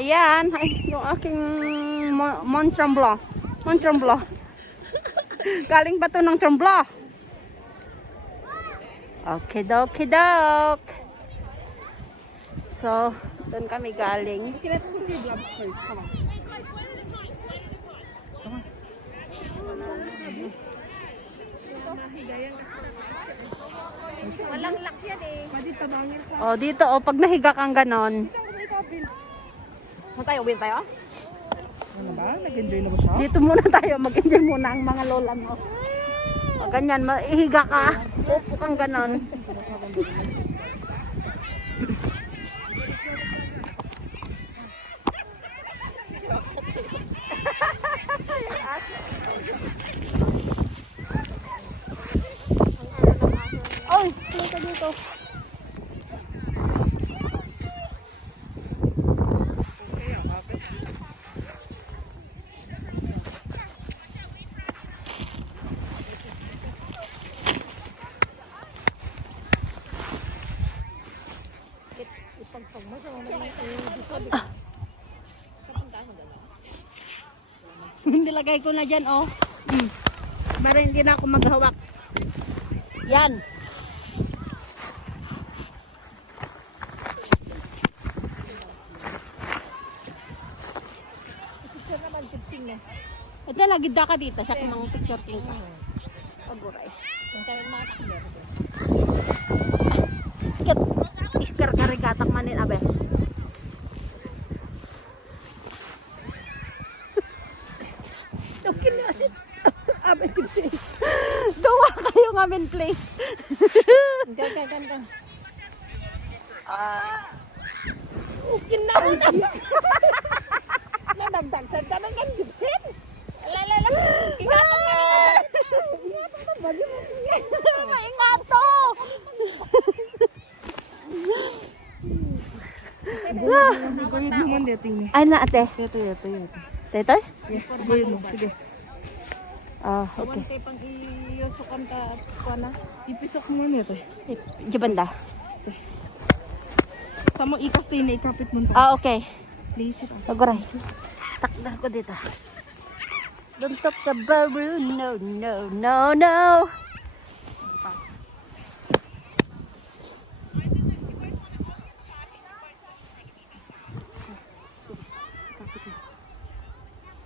Ayan, ay, yung aking Mont Tremblant. Mont Tremblant. Galing ba to ng Tremblant? Okay, doke, dok. So, doon kami galing. Walang lock yan eh. Oh, dito oh, pag nahiga kang ganon. Saan tayo? Uwi tayo? Ano ba? Nag-enjoy na ba siya? Dito muna tayo, mag-enjoy muna ang mga lola mo. O, ganyan, maihiga ka. Upo kang ganon. Oy, dito dito. Nilagay ko na dyan, oh. Para hindi na ako maghawak. Yan. Ito na, gida ka dito. Sa kumang picture king ka. Paguray. Iskar karigatak manin, abes. Okay na asit. Abes, please. Duwa kayo ngamin, please. Gan. Okay na. Nadagdagsan ka ng gibsin. Lala. Maingato. Gawin mo man dito yun. Ay na, ate. Ito. Tetoy? Yes, gawin mo. Sige. Ah, okay. Kaya pang iyusukan ka at kuwana. Ipisok mo man ito. Jabanda. Sa mo ikas tayo na ikapit mo. Ah, okay. Please it. Paguray. Takda ko dito. Don't talk the balloon. No.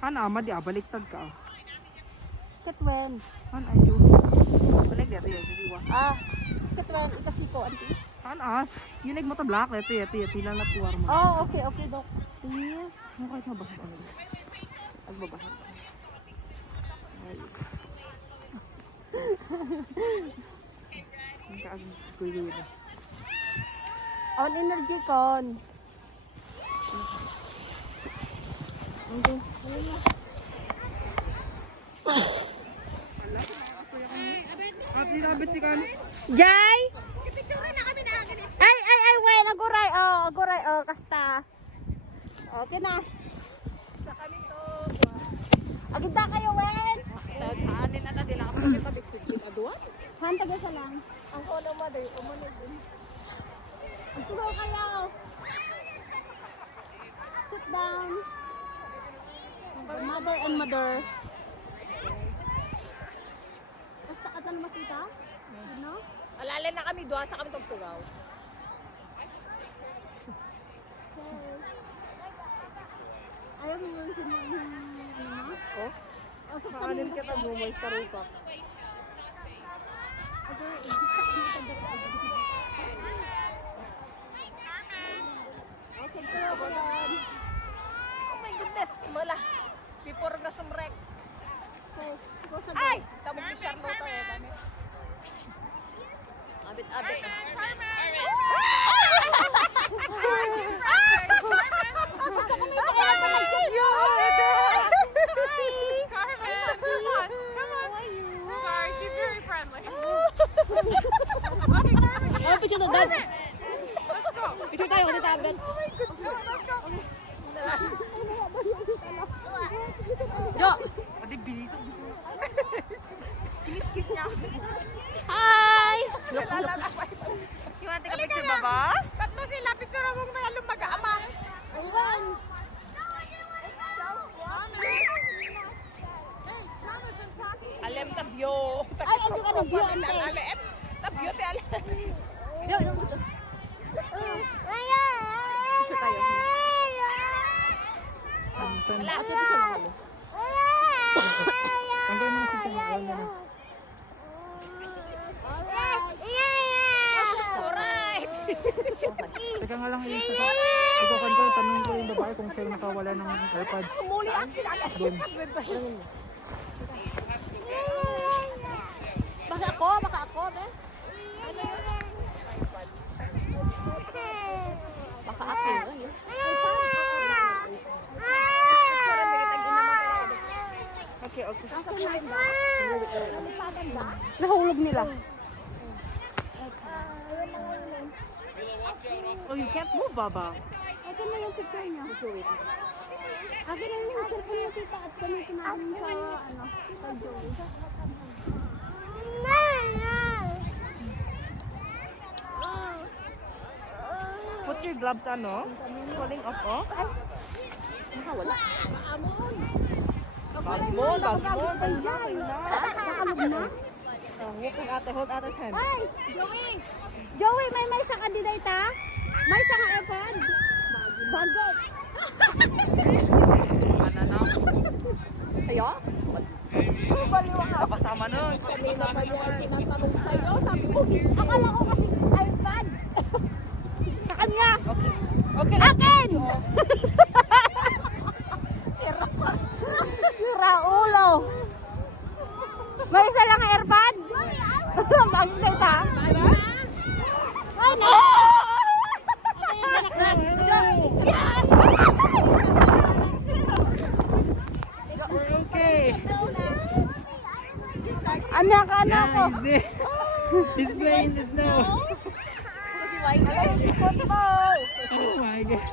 Hana, ama di baliktad ka. Kitwen. Han ayo. Balik dito yan, hindi wa. Ah, kitwen. Kasi po, auntie. Han yun mo ta black ito lang natuwar mo. Oh, okay, dok. Yes. Mukha sa bahas ano. Agbabahag. Ang kaag kuyo. On energy con. Okay. Abit si kan. Jay! Ay, wen, aguray, kasta. Okay na. Sa kami to. Agita kayo, wen. Tadhaanin na din ako kami pabigsin aduan. Hantag sa lang. Ang kono mo day umunod din. Itugaw kayo. Sit down. Mother and mother. Basta ka tan makita? Ano? Alala na kami duha sa kami tugtugaw. Ayaw mo yung ano? Oh. O, sa Kanin ka ta gumoy sa rupa. Okay, kayo. Oh my goodness, mala. Before nga sumrek. Okay, go sa Ay! Kamog ni Charlotte eh kami. Abit-abit. Oh, picture na dad. Picture tayo, kasi tablet. Jo! Pati binisok biso. Kiss niya. Hi! You want to take a picture, baba? Tatlo sila, picture mo may alum mag-ama. Ayun. Alaem. Ta beauty alaem. Isa tayo. Tanggal mo na si Tanggal na. Alright. Teka nga lang isa pa. Ito kan ko, tanong ko yung babae kung sa'yo nakawala ng AirPods. Muli ang sila. Doon. Baka ako, be. Baka ako. Okay. Nahulog nila. Oh, you can't move, Baba. Akin na yung picture niya. Akin na yung picture niya kita at kami sinabi sa sa Joey. Put your gloves on, no? Falling off, oh? Nakawala. Bag mo. Nakalog na? Hold ate hand. Ay! Joey, may sa kandidat ha? May sa nga airpod? Bagot! Ano na? Ayo? Kasama nun. Tinatanong sa'yo, sabi ko, Akala ko kasi iPad. Sa kanya. Okay. Akin! Sira ulo. May isa lang airpod? Bakit ha? Ay, no! Okay. Anak ko. He's saying this now. Football. Oh my God.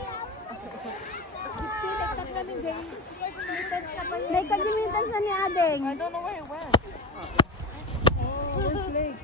May kagimitan sa ni Adeng. I don't know where it went. Oh, where's Blake?